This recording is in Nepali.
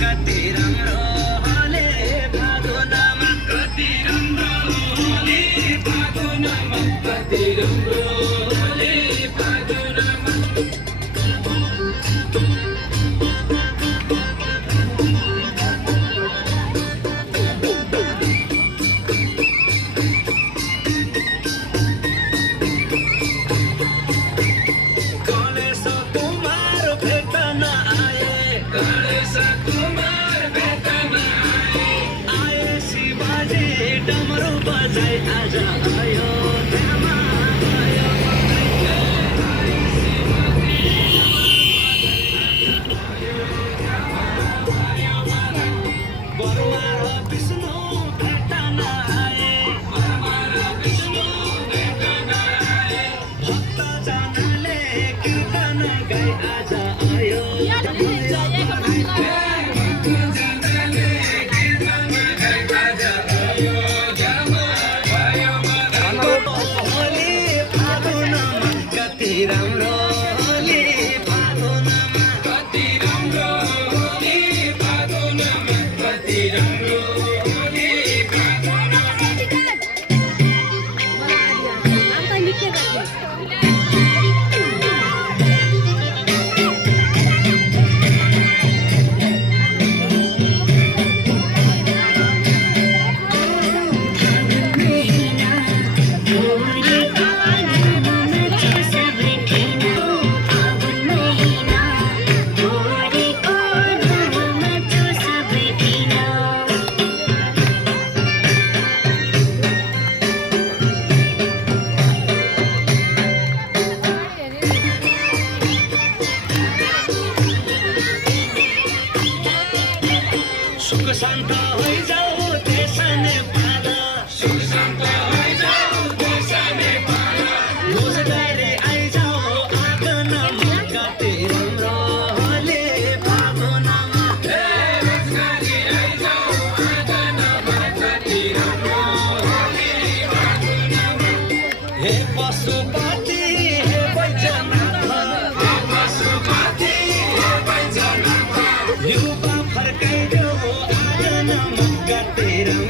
कति राम्रो होली फागुनमा कति राम्रो होली फागुनमा कति राम्रो होली फागुनमा गणेश कुमार भेट्न आए गणेश कुमार भेट्न आए शिवाजी डमरू बजाई आज अयोध्यामा भयो बरुवा र विष्णु भेट्न आए बरुवा र विष्णु भेट्न आए भक्तजनले कीर्तन गाई आज होली फागुनमा कति राम्रो होली फागुनमा कति राम्रो होली फागुनमा कति राम्रो होली सुख शान्त होइजाऊ देश नेपाल सुख शान्त होइजाऊ देश नेपाल रोजगारी आइजाऊ आँगनमा कति राम्रो होली फागुनमा रोजगारी आइजाऊ आँगनमा कति राम्रो होली फागुनमा हे पशुपति हे बैजनाथ हे पशुपति हे बैजनाथ युवा फर्काइदेऊ आँगनमा कति राम्रो